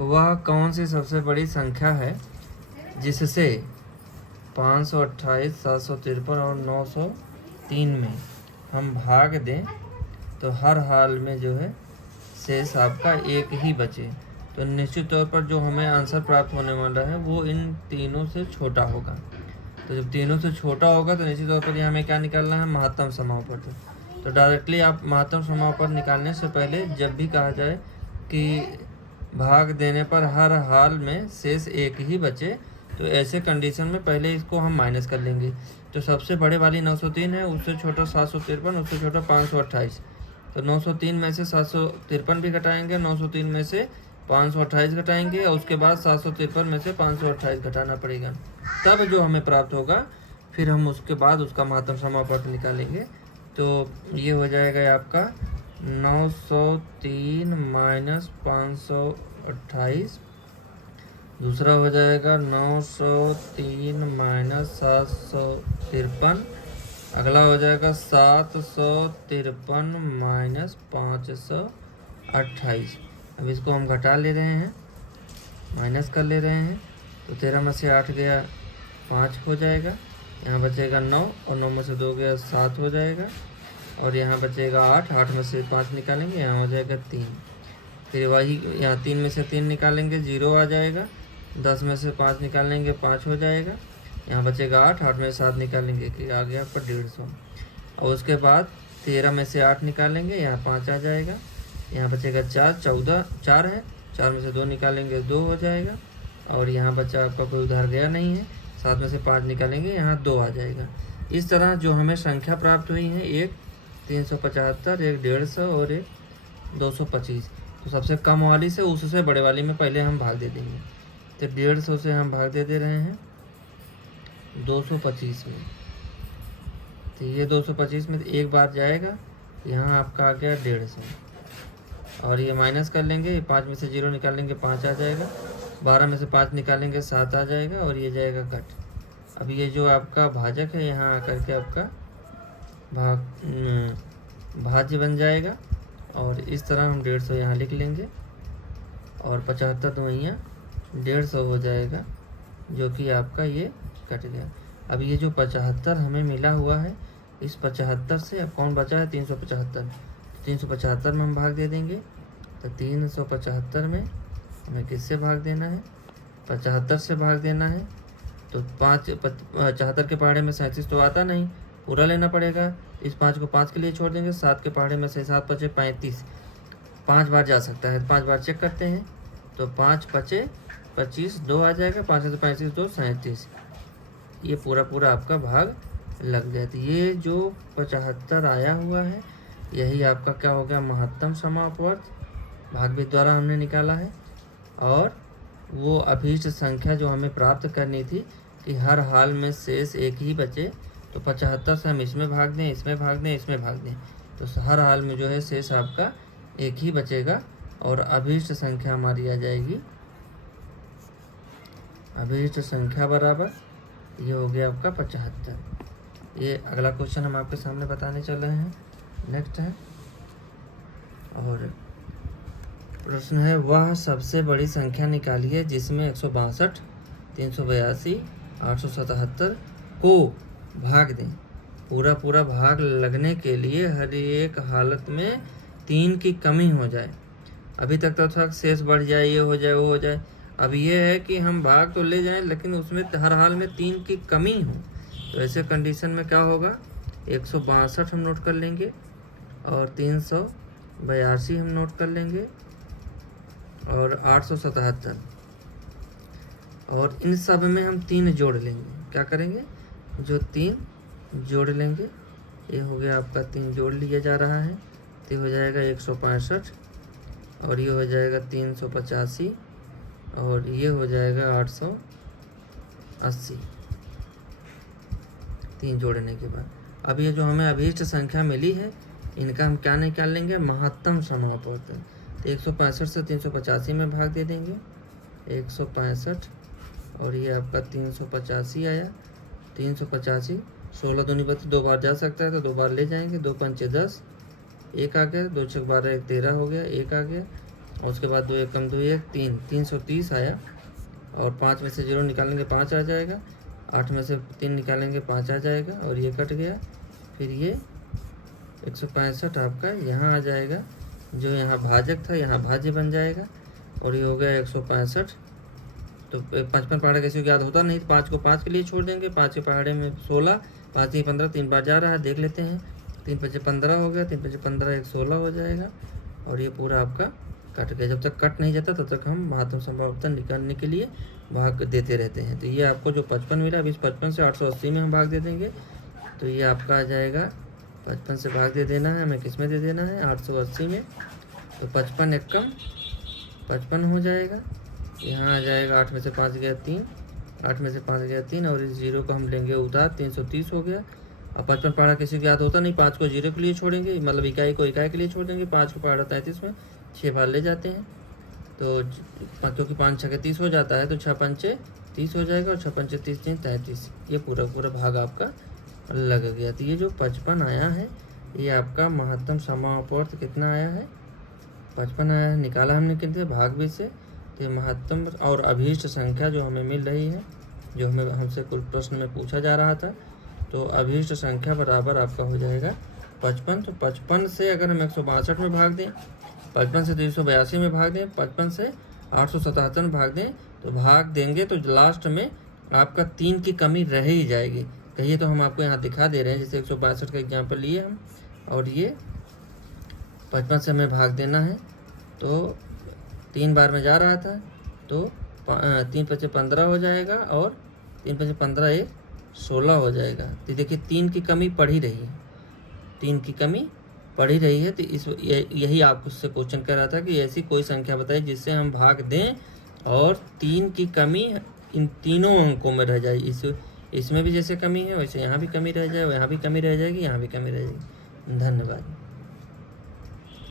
वह कौन सी सबसे बड़ी संख्या है जिससे 528, 753 और 903 में हम भाग दें तो हर हाल में जो है शेष आपका एक ही बचे। तो निश्चित तौर पर जो हमें आंसर प्राप्त होने वाला है वो इन तीनों से छोटा होगा। तो जब तीनों से छोटा होगा तो निश्चित तौर पर ये हमें क्या निकालना है, महत्तम समापवर्त। तो डायरेक्टली आप महत्तम समापवर्त निकालने से पहले जब भी कहा जाए कि भाग देने पर हर हाल में शेष एक ही बचे, तो ऐसे कंडीशन में पहले इसको हम माइनस कर लेंगे। तो सबसे बड़े वाली 903 है, उससे छोटा 753, उससे छोटा 528। तो 903 में से 753 भी घटाएंगे, 903 में से 528 घटाएंगे और उसके बाद 753 में से 528 घटाना पड़ेगा, तब जो हमें प्राप्त होगा फिर हम उसके बाद उसका महत्तम समापवर्त निकालेंगे। तो ये हो जाएगा आपका 903 माइनस 528, दूसरा हो जाएगा 903 माइनस 753, अगला हो जाएगा 753 माइनस 528। अब इसको हम घटा ले रहे हैं, माइनस कर ले रहे हैं। तो 13 में से 8 गया 5 हो जाएगा, यहाँ बचेगा 9 और 9 में से 2 गया 7 हो जाएगा और यहाँ बचेगा 8, 8 में से 5 निकालेंगे यहाँ हो जाएगा 3। फिर वही यहाँ 3 में से 3 निकालेंगे 0 आ जाएगा, 10 में से 5 निकालेंगे 5 हो जाएगा, यहाँ बचेगा 8, 8 में से 7 निकालेंगे कि आ गया आपका 150। और उसके बाद 13 में से 8 निकालेंगे यहाँ 5 आ जाएगा, यहाँ बचेगा 4, 14 4 है, 4 में से 2 निकालेंगे 2 हो जाएगा और यहाँ बचा आपका कोई उधार गया नहीं है, 7 में से 5 निकालेंगे यहाँ 2 आ जाएगा। इस तरह जो हमें संख्या प्राप्त हुई है, एक 375, एक 150 और एक 225। तो सबसे कम वाली से उससे बड़े वाली में पहले हम भाग दे देंगे। तो 150 से हम भाग दे रहे हैं 225 में। तो ये 225 में एक बार जाएगा, यहाँ आपका आ गया 150 और ये माइनस कर लेंगे, 5 में से 0 निकालेंगे 5 आ जाएगा, 12 में से 5 निकालेंगे 7 आ जाएगा और ये जाएगा कट। अब ये जो आपका भाजक है यहाँ आकर के आपका भाज्य बन जाएगा और इस तरह हम 150 यहाँ लिख लेंगे और 75 दुनिया 150 हो जाएगा, जो कि आपका ये कट गया। अब ये जो 75 हमें मिला हुआ है, इस 75 से अब कौन बचा है 375। 375 में हम भाग दे देंगे। तो 375 में हमें किससे भाग देना है, 75 से भाग देना है। तो 75 के पहाड़े में 37 तो आता नहीं, पूरा लेना पड़ेगा। इस 5 को 5 के लिए छोड़ देंगे, 7 के पहाड़े में से 7 बचे 35, 5 बार जा सकता है, 5 बार चेक करते हैं। तो 5 बचे 25, 2 आ जाएगा, 5 से 35 2 37, ये पूरा आपका भाग लग गया। तो ये जो 75 आया हुआ है यही आपका क्या हो गया, महत्तम समापवर्त भागविद द्वारा हमने निकाला है। और वो अभीष्ट संख्या जो हमें प्राप्त करनी थी कि हर हाल में शेष एक ही बचे, तो 75 से हम इसमें भाग दें, इसमें भाग दें, इसमें भाग दें, तो हर हाल में जो है शेष आपका एक ही बचेगा और अभीष्ट संख्या हमारी आ जाएगी, अभीष्ट संख्या बराबर ये हो गया आपका 75। ये अगला क्वेश्चन हम आपके सामने बताने चल रहे हैं, नेक्स्ट है। और प्रश्न है, वह सबसे बड़ी संख्या निकालिए जिसमें 162, 382, 877 को भाग दें। पूरा भाग लगने के लिए हर एक हालत में 3 की कमी हो जाए। अभी तक तो थोड़ा शेष बढ़ जाए, ये हो जाए, वो हो जाए। अब ये है कि हम भाग तो ले जाएं लेकिन उसमें हर हाल में 3 की कमी हो। तो ऐसे कंडीशन में क्या होगा, 162 हम नोट कर लेंगे और 382 हम नोट कर लेंगे और 877, और इन सब में हम 3 जोड़ लेंगे। क्या करेंगे, जो 3 जोड़ लेंगे, ये हो गया आपका 3 जोड़ लिया जा रहा है, तो हो जाएगा 165 और ये हो जाएगा 385 और ये हो जाएगा 880, 3 जोड़ने के बाद। अब ये जो हमें अभीष्ट संख्या मिली है इनका हम क्या निकाल लेंगे, महत्तम समापवर्त। तो 165 से 385 में भाग दे देंगे, 165 और ये आपका 385 आया। 385 16 दूनी 32, 2 बार जा सकता है तो 2 बार ले जाएंगे, 2 पंचे 10, 1 आ गया, 2 छक 12, 1 13 हो गया, 1 आ गया, और उसके बाद 2 1 कम 2 1 3, 330 आया। और 5 में से 0 निकालेंगे 5 आ जाएगा, 8 में से 3 निकालेंगे 5 आ जाएगा, और ये कट गया। फिर ये 165 आपका यहाँ आ जाएगा, जो यहाँ भाजक था यहाँ भाज्य बन जाएगा, और ये हो गया 165। तो 55 पहाड़ा किसी को याद होता नहीं, तो 5 को 5 के लिए छोड़ देंगे। 5 के पहाड़े में 16, 5 ही 15, 3 बार जा रहा है, देख लेते हैं। 3 5 15 हो गया, 3 5 15 1 16 हो जाएगा, और ये पूरा आपका कट गया। जब तक कट नहीं जाता तब तक हम महत्तम संभाव्यता निकालने के लिए भाग देते रहते हैं। तो ये आपको जो 55 मिला, अब इस 55 से 880 में हम भाग दे देंगे। तो ये आपका आ जाएगा, 55 से भाग दे देना है हमें, किस में दे देना है, 880 में। तो 55 एकम 55 हो जाएगा। यहाँ आ जाएगा 8 में से 5 गया 3, 8 में से 5 गया 3, और इस 0 को हम लेंगे उधार, 330 हो गया। अब 55 पहाड़ा किसी को याद होता नहीं, 5 को 0 के लिए छोड़ेंगे, मतलब इकाई को इकाई के लिए छोड़ देंगे। 5 को पहाड़ा 33 में 6 बार ले जाते हैं, तो क्योंकि 5 6 30 हो जाता है, तो 6 पंचे 30 हो जाएगा, और 6 पंचे 30 3 33। ये पूरा भाग आपका लग गया। तो ये जो 55 आया है, ये आपका महत्तम समापवर्त कितना आया है, 55 आया है। निकाला हमने कितने भाग भी से। तो ये महत्तम और अभीष्ट संख्या जो हमें मिल रही है, जो हमसे कुछ प्रश्न में पूछा जा रहा था, तो अभीष्ट संख्या बराबर आपका हो जाएगा 55। तो 55 से अगर हम 162 में भाग दें, 55 से 382 में भाग दें, 55 से 877 में भाग दें, तो भाग देंगे तो लास्ट में आपका 3 की कमी रह ही जाएगी। कहिए तो हम आपको यहाँ दिखा दे रहे हैं, जैसे 162 का एग्जाम्पल लिए हम, और ये 55 से हमें भाग देना है, तो 3 बार में जा रहा था, तो 3 5 15 हो जाएगा, और 3 5 15 1 16 हो जाएगा। तो देखिए 3 की कमी पड़ ही रही है, 3 की कमी पड़ ही रही है। तो यही आपसे क्वेश्चन कर रहा था कि ऐसी कोई संख्या बताइए जिससे हम भाग दें और 3 की कमी इन तीनों अंकों में रह जाए। इसमें भी जैसे कमी है वैसे यहाँ भी कमी रह जाए, यहाँ भी कमी रह जाएगी, यहाँ भी कमी रह जाएगी। धन्यवाद।